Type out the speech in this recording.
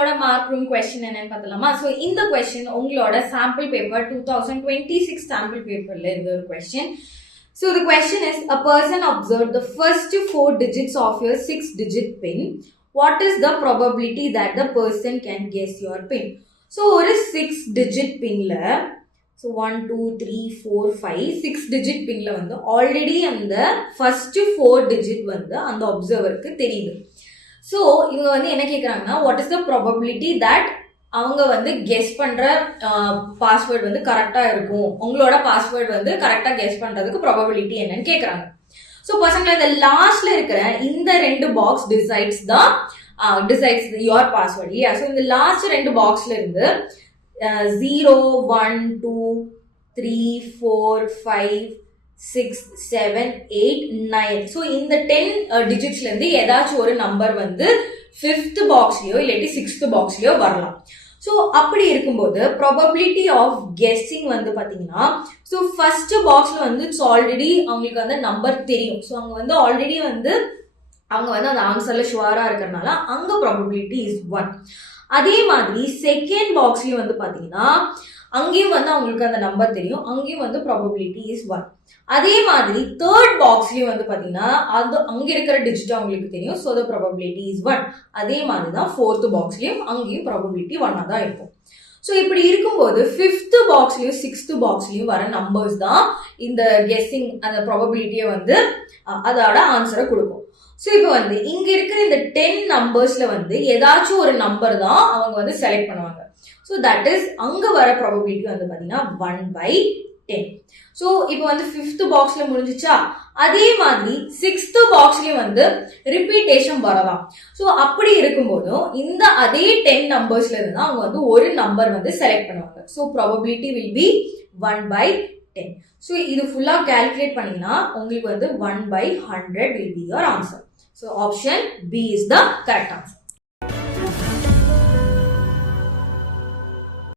நம்மளோட mark room question என்னன்னு பார்த்தலாமா? So இந்த கொஸ்டின் உங்களோட சாம்பிள் பேப்பர் 2026 சாம்பிள் பேப்பர்ல இருந்த ஒரு question. So the question is, a person observed the first 4 digits of your 6-digit PIN. What is the probability that the person can guess your PIN? So ஒரு 6-digit PINல so 1 2 3 4 5 6-digit PINல வந்து already அந்த first 4 digit வந்து அந்த observerக்கு தெரியுது. So இவங்க வந்து என்ன கேட்குறாங்கன்னா, what is the probability that அவங்க வந்து கெஸ் பண்ற பாஸ்வேர்டு வந்து கரெக்டா இருக்கும், உங்களோட பாஸ்வேர்டு வந்து கரெக்டா கெஸ் பண்றதுக்கு ப்ராபபிலிட்டி என்னன்னு கேட்குறாங்க. ஸோ பசங்களை இந்த லாஸ்ட்ல இருக்கிற இந்த 2 பாக்ஸ் டிசைட்ஸ் யோர் பாஸ்வேர்டு இல்லையா? ஸோ இந்த லாஸ்ட் 2 பாக்ஸ்ல இருந்து 0 1 2 3 4 5 6 7 8 9 ஸோ இந்த 10 டிஜிட்ஸ்ல இருந்து ஏதாச்சும் ஒரு நம்பர் வந்து 5th பாக்ஸ்லயோ இல்லாட்டி 6th பாக்ஸ்லயோ வரலாம். ஸோ அப்படி இருக்கும்போது ப்ராபபிலிட்டி ஆஃப் கெஸ்ஸிங் வந்து பாத்தீங்கன்னா, ஸோ ஃபர்ஸ்ட் பாக்ஸ்ல வந்து இட்ஸ் ஆல்ரெடி அவங்களுக்கு வந்து நம்பர் தெரியும். ஸோ அவங்க வந்து ஆல்ரெடி வந்து அவங்க வந்து அந்த ஆன்சர்ல ஷுவரா இருக்கிறதுனால அங்க ப்ராபபிலிட்டி இஸ் 1. அதே மாதிரி செகண்ட் பாக்ஸ்லயும் வந்து பாத்தீங்கன்னா அங்கேயும் வந்து அவங்களுக்கு அந்த நம்பர் தெரியும், அங்கேயும் வந்து ப்ராபபிலிட்டி இஸ் 1. அதே மாதிரி தேர்ட் பாக்ஸ்லயும் வந்து பாத்தீங்கன்னா அது அங்க இருக்கிற டிஜிட் அவங்களுக்கு தெரியும், ஸோ த ப்ராபபிலிட்டி இஸ் 1. அதே மாதிரி தான் ஃபோர்த் பாக்ஸ்லயும் அங்கேயும் ப்ராபபிலிட்டி 1 தான் இருக்கும். ஸோ இப்படி இருக்கும்போது 5th பாக்ஸ்லயும் 6th பாக்ஸ்லயும் வர நம்பர்ஸ் தான் இந்த கெஸ்ஸிங் அந்த ப்ராபபிலிட்டியை வந்து அதோட ஆன்சரை கொடுக்கும். ஸோ இப்போ வந்து இங்க இருக்கிற இந்த 10 நம்பர்ஸ்ல வந்து ஏதாச்சும் ஒரு நம்பர் தான் அவங்க வந்து செலக்ட் பண்ணுவாங்க. ஸோ தட் இஸ் அங்க வர ப்ராபபிலிட்டி வந்து பாத்தீங்கன்னா 1/10. ஸோ இப்போ வந்து 5th பாக்ஸ்ல முடிஞ்சிச்சா, அதே மாதிரி 6th பாக்ஸ்லயும் வந்து ரிப்பீட்டேஷன் வரலாம். ஸோ அப்படி இருக்கும்போதும் இந்த அதே 10 நம்பர்ஸ்ல இருந்து அவங்க வந்து ஒரு நம்பர் வந்து செலக்ட் பண்ணுவாங்க. So probability will be 1/10. So இது ஃபுல்லா கால்குலேட் பண்ணீங்கன்னா உங்களுக்கு வந்து 1/100 will be your answer. So option B is the correct answer.